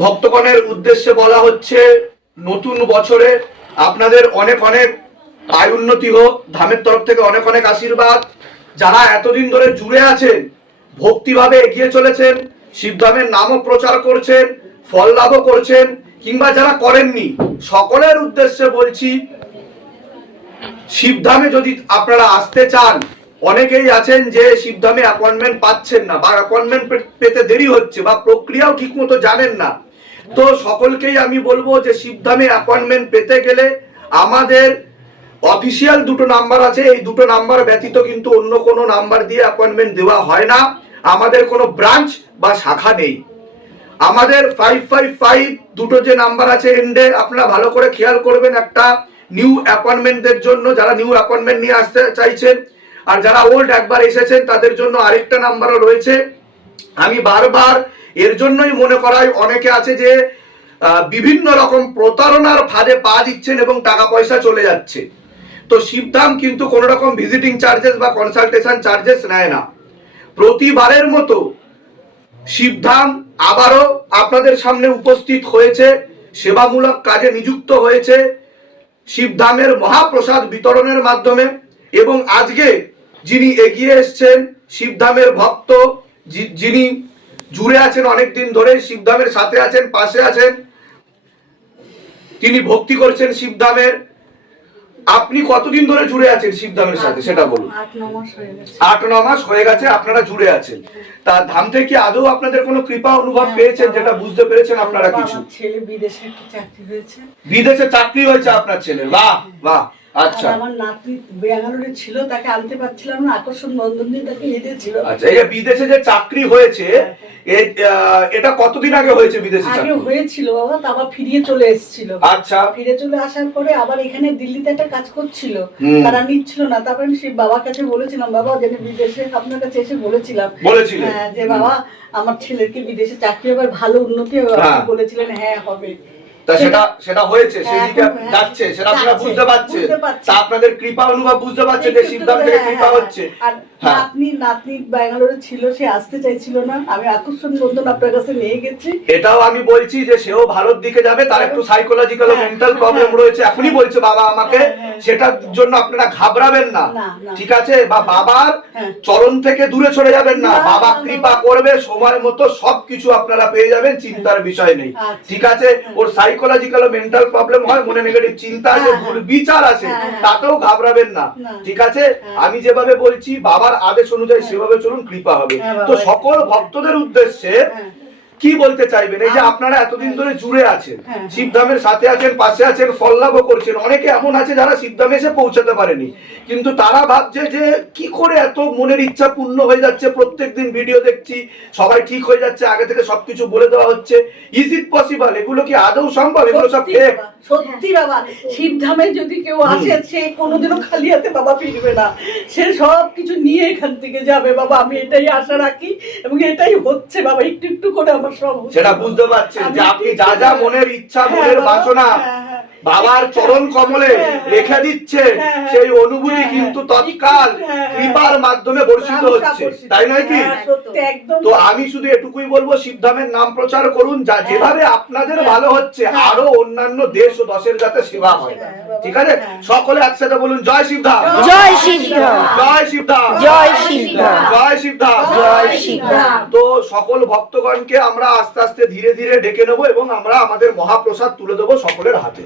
ভক্তগণের উদ্দেশ্যে বলা হচ্ছে, নতুন বছরে আপনাদের অনেক অনেক আয় উন্নতি হোক, ধামের তরফ থেকে অনেক অনেক আশীর্বাদ। যারা এতদিন ধরে জুড়ে আছেন, ভক্তিভাবে এগিয়ে চলেছেন, শিবধামের নামও প্রচার করছেন, ফল লাভও করছেন, কিংবা যারা করেননি, সকলের উদ্দেশ্যে বলছি, শিবধামে যদি আপনারা আসতে চান অনেকেই আছেন যে শিবধামে অ্যাপয়েন্টমেন্ট পাচ্ছেন না বা অ্যাপয়েন্টমেন্ট পেতে দেরি হচ্ছে বা প্রক্রিয়াও ঠিকমতো জানেন না। তো সকলকেই আমি বলব যে শিবধামে অ্যাপয়েন্টমেন্ট পেতে গেলে আমাদের অফিসিয়াল দুটো নাম্বার আছে। এই দুটো নাম্বার ব্যতীত কিন্তু অন্য কোনো নাম্বার দিয়ে অ্যাপয়েন্টমেন্ট দেওয়া হয় না। আমাদের কোনো ব্রাঞ্চ বা শাখা নেই। আমাদের ফাইভ ফাইভ ফাইভ দুটো যে নাম্বার আছে এন্ডে আপনারা ভালো করে খেয়াল করবেন একটা নিউ অ্যাপয়েন্টমেন্টদের জন্য। যারা নিউ অ্যাপয়েন্টমেন্ট নিয়ে আসতে চাইছেন আর যারা ওল্ড একবার এসেছেন, তাদের জন্য আরেকটা নাম্বারও রয়েছে। আমি বারবার এর জন্যই মনে করাই, অনেকে আছে যে বিভিন্ন রকম প্রতারণার ফাঁদে পা দিচ্ছেন এবং টাকা পয়সা চলে যাচ্ছে। তো শিবধাম কিন্তু কোনো রকম ভিজিটিং চার্জেস বা কনসালটেশন চার্জেস নেয় না। প্রতিবারের মতো শিবধাম আবারও আপনাদের সামনে উপস্থিত হয়েছে, সেবামূলক কাজে নিযুক্ত হয়েছে। শিবধামের মহাপ্রসাদ বিতরণের মাধ্যমে এবং আজকে যিনি এগিয়ে এসছেন শিবধামের ভক্ত যিনি জুড়ে আছেন অনেক দিন ধরে শিবধামের সাথে আছেন পাশে আছেন তিনি ভক্তি করছেন শিবধামের। আপনি কতদিন ধরে জুড়ে আছেন শিবধামের সাথে? সেটা বলুন। আট ন মাস হয়ে গেছে। হয়ে আপনারা জুড়ে আছেন। তা ধাম থেকে আদৌ আপনাদের কোনো কৃপা অনুভব পেয়েছেন যেটা বুঝতে পেরেছেন আপনারা কিছু? ছেলে বিদেশে চাকরি হয়েছে। বিদেশে চাকরি হয়েছে আপনার ছেলে। বাহ বাহ। আচ্ছা। আমার নাতনি ব্যাঙ্গালোরে ছিল তাকে আনতে পারছিলাম না আকর্ষণ দিয়ে তাকে এনেছিল আচ্ছা এই যে বিদেশে যে চাকরি হয়েছে এটা কতদিন আগে হয়েছে বিদেশে আগে হয়েছিল বাবা তা আবার ফিরিয়ে চলে এসেছিল। আচ্ছা। ফিরে চলে আসার পরে আবার এখানে দিল্লিতে একটা কাজ করছিল। তারা নিচ্ছিল না তারপরে আমি সেই বাবার কাছে বলেছিলাম বাবা যেন বিদেশে আপনার কাছে এসে বলেছিলাম। বলেছিলেন। হ্যাঁ যে বাবা আমার ছেলেকে বিদেশে চাকরি হবে ভালো উন্নতি হবে হ্যাঁ। বলেছিলেন হ্যাঁ হবে। তা সেটা সেটা হয়েছে হ্যাঁ, হ্যাঁ, যাচ্ছে সেটা আপনারা বুঝতে পারছেন। তা আপনাদের কৃপা অনুভব বুঝতে পারছেন যে সিদ্ধান্ত থেকে হ্যাঁ, কৃপা হ্যাঁ, হচ্ছে। হ্যাঁ। নাতনি নাতনি ব্যাঙ্গালোরে ছিল সে আসতে চাইছিল না। আমি আকর্ষণ নন্দন আপনার কাছে নিয়ে গেছি। এটাও আমি বলছি যে সেও ভালোর দিকে যাবে তার একটু সাইকোলজিক্যাল মেন্টাল প্রবলেম। রয়েছে। এখনই বলছে বাবা আমাকে। সেটার জন্য আপনারা ঘাবড়াবেন না। ঠিক আছে? বা বাবার। চরণ থেকে দূরে সরে যাবেন না। বাবা। কৃপা করবে সময় মতো সবকিছু আপনারা পেয়ে যাবেন চিন্তার বিষয় নেই। আচ্ছা। ঠিক আছে? ওর সাইকোলজিক্যাল মেন্টাল প্রবলেম হয় মনে নেগেটিভ চিন্তা আসে হ্যাঁ, ভুল। বিচার আসে হ্যাঁ, হ্যাঁ। তাতেও ঘাবড়াবেন না। ঠিক আছে। আমি যেভাবে বলছি বাবার আদেশ অনুযায়ী সেভাবে চলুন কৃপা হবে তো সকল ভক্তদের উদ্দেশ্যে। কি বলতে চাইবেন? এই যে আপনারা এতদিন ধরে জুড়ে আছেন হ্যাঁ। শিবধামের সাথে আছেন পাশে আছেন ফল্লাভও করছেন অনেকে এমন আছে যারা শিবধামে এসে পৌঁছাতে পারেনি। কিন্তু তারা ভাবছে যে কি করে এত মনের ইচ্ছা পূর্ণ হয়ে যাচ্ছে? প্রত্যেকদিন ভিডিও দেখছি সবাই ঠিক হয়ে যাচ্ছে আগে থেকে সবকিছু বলে দেওয়া হচ্ছে। ইজ ইট পসিবল এগুলো কি আদৌ সম্ভব? এগুলো সব সত্যি সত্যি বাবা। শিবধামে যদি কেউ আসে সে কোনোদিনও খালি হাতে বাবা ফিরবে না। সে সব কিছু নিয়ে এখান থেকে যাবে বাবা আমি এটাই আশা রাখি এবং এটাই হচ্ছে বাবা একটু একটু করে আমার সব সেটা বুঝতে পারছেন যে আপনি যা যা মনের ইচ্ছা হ্যাঁ, মনের বাসনা হ্যাঁ, হ্যাঁ। বাবার চরণ কমলে হ্যাঁ, হ্যাঁ। রেখে দিচ্ছে হ্যাঁ, হ্যাঁ। সেই অনুভূতি হ্যাঁ, কিন্তু হ্যাঁ। তৎকাল হ্যাঁ, হ্যাঁ। কৃপার মাধ্যমে বর্ষিত হচ্ছে তাই নয় কি হ্যাঁ, একদম তো আমি শুধু এটুকুই বলব শিবধামের নাম প্রচার করুন যা যেভাবে আপনাদের হ্যাঁ। ভালো হচ্ছে হ্যাঁ। আরও অন্যান্য দেশ ও দশের যাতে সেবা হয় হ্যাঁ, ঠিক আছে হ্যাঁ। সকলে একসাথে বলুন জয় শিবধাম জয় শিবধাম জয় শিবধাম জয় শিবধাম জয় শিবধাম জয় শিবধাম তো সকল ভক্তগণকে আমরা আস্তে আস্তে ধীরে ধীরে ডেকে নেব এবং আমরা আমাদের মহাপ্রসাদ তুলে দেবো সকলের হাতে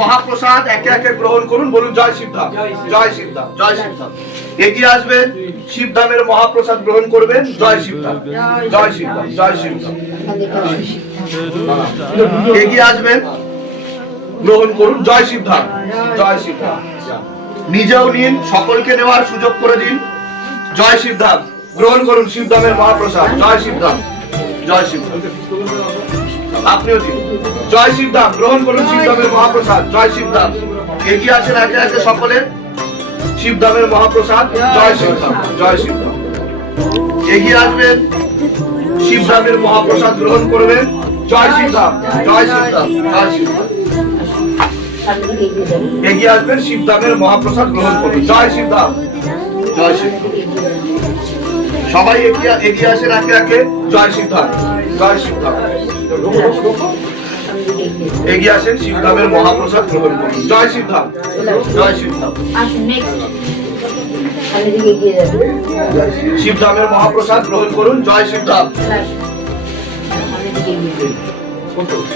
মহাপ্রসাদ একে একে গ্রহণ করুন বলুন জয় শিবধাম। জয় শিবধাম। জয় শিবধাম এগিয়ে আসবেন শিবধামের মহাপ্রসাদ গ্রহণ করবেন জয় শিবধাম। জয় শিবধাম জয় শিবধাম। এগিয়ে আসবেন গ্রহণ করুন জয় শিবধাম জয় শিবধাম। নিজেও নিন সকলকে নেওয়ার সুযোগ করে দিন। জয় শিবধাম গ্রহণ করুন শিবধামের মহাপ্রসাদ। জয় শিবধাম জয় শিবধাম। আপনিও দিন। জয় শিবধাম, গ্রহণ করুন শিবধামের মহাপ্রসাদ। জয় শিবধাম। এগিয়ে আসেন একে একে সকলে? শিবধামের মহাপ্রসাদ, জয় শিবধাম জয় শিবধাম। এগিয়ে আসবেন? শিবধামের মহাপ্রসাদ গ্রহণ করবেন। জয় শিবধাম জয় শিবধাম জয় শিবধাম। এগিয়ে আসবেন? শিবধামের মহাপ্রসাদ গ্রহণ করুন। জয় শিবধাম জয় শিবধাম। সবাই এগিয়ে এগিয়ে আসেন একে একে। জয় সিদ্ধার্থ জয় সিদ্ধার্থ এগিয়ে আসেন শিবধামের মহাপ্রসাদ গ্রহণ করুন। জয় সিদ্ধার্থ জয় যাবে শিবধামের মহাপ্রসাদ গ্রহণ করুন। জয় দিকে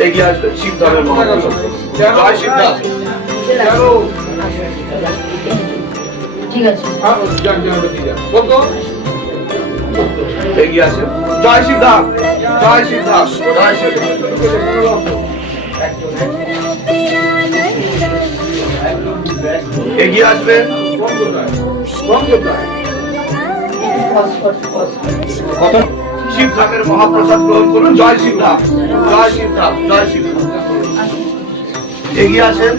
এগিয়ে আসবেন শিবধামের মহাপ্রসাদ জয় আসুন ঠিক আছে। এগিয়ে আসেন। জয় সিদ্ধার্থ জয় সিদ্ধার্থ জয় সিদ্ধার্থ। এগিয়ে আসবেন শিবধামের মহাপ্রসাদ গ্রহণ করুন, জয় সিদ্ধার্থ জয় সিদ্ধার্থ জয় সিদ্ধার্থ। এগিয়ে আসেন।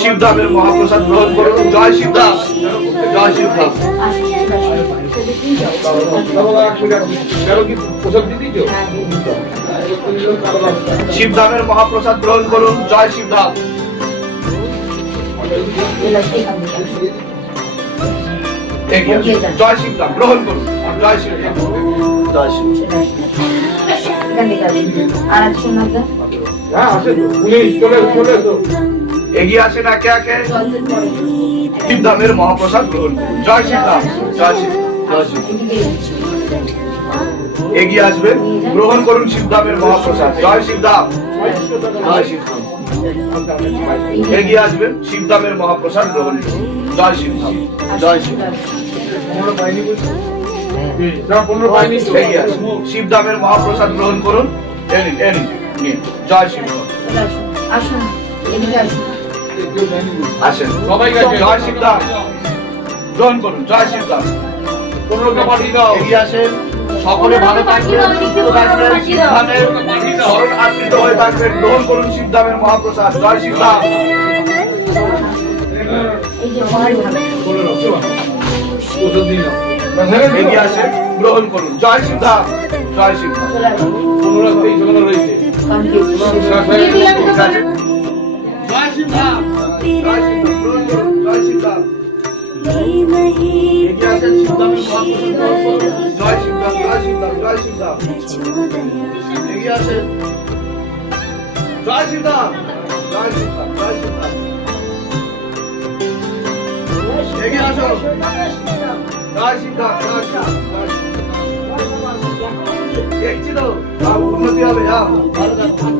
শিবধামের মহাপ্রসাদ গ্রহণ করুন, জয় সিদ্ধার্থ জয় সিদ্ধার্থ। শিবধামের মহাপ্রসাদ গ্রহণ করুন। জয় এগিয়ে জয় সিদ্ধার্থ গ্রহণ করুন। জয় সিদ্ধার্থ জয় মাত্রা এগিয়ে আসেন একে একে। শিবধামের মহাপ্রসাদ গ্রহণ করুন। জয় সিদ্ধার্থ জয় সিদ্ধার্থ এগিয়ে আসবেন গ্রহণ করুন শিবধামের মহাপ্রসাদ। জয় সিদ্ধার্থ জয় সিদ্ধার্থ এগিয়ে আসবেন শিবধামের মহাপ্রসাদ গ্রহণ জয় সিদ্ধার্থ জয় আসুন শিবধামের মহাপ্রসাদ গ্রহণ করুন। এনিন নিন জয় চলে আসুন। জয় সিদ্ধার্থ গ্রহণ করুন। জয় সিদ্ধার্থ পনেরোটা পাঠিয়ে দাও এগিয়ে আসেন। সকলে ভালো থাকবেন। সুস্থ থাকবেন। শিবধামের শরণ আশ্রিত হয়ে থাকবেন। গ্রহণ করুন শিবধামের মহাপ্রসাদ। জয় এগিয়ে আসেন। গ্রহণ করুন। জয় সিদ্ধার্থ জয় ওখানে রয়েছে। গ্রহণ করুন জয় সিদ্ধার্থ জয় সিদ্ধার্থ জয় সিদ্ধার্থ এগিয়ে আসেন জয় সিদ্ধার্থ জয় সিদ্ধার্থ জয় সিদ্ধার্থ এগিয়ে আসো জয় সিদ্ধার্থ জয় সিদ্ধার্থ। দেখছি তো উন্নতি হবে যাও ভালো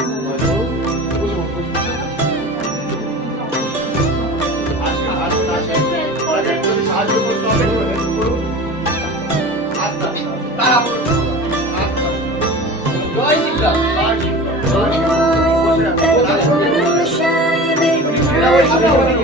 আস্তে। জয় শিবধাম জয় শিবধাম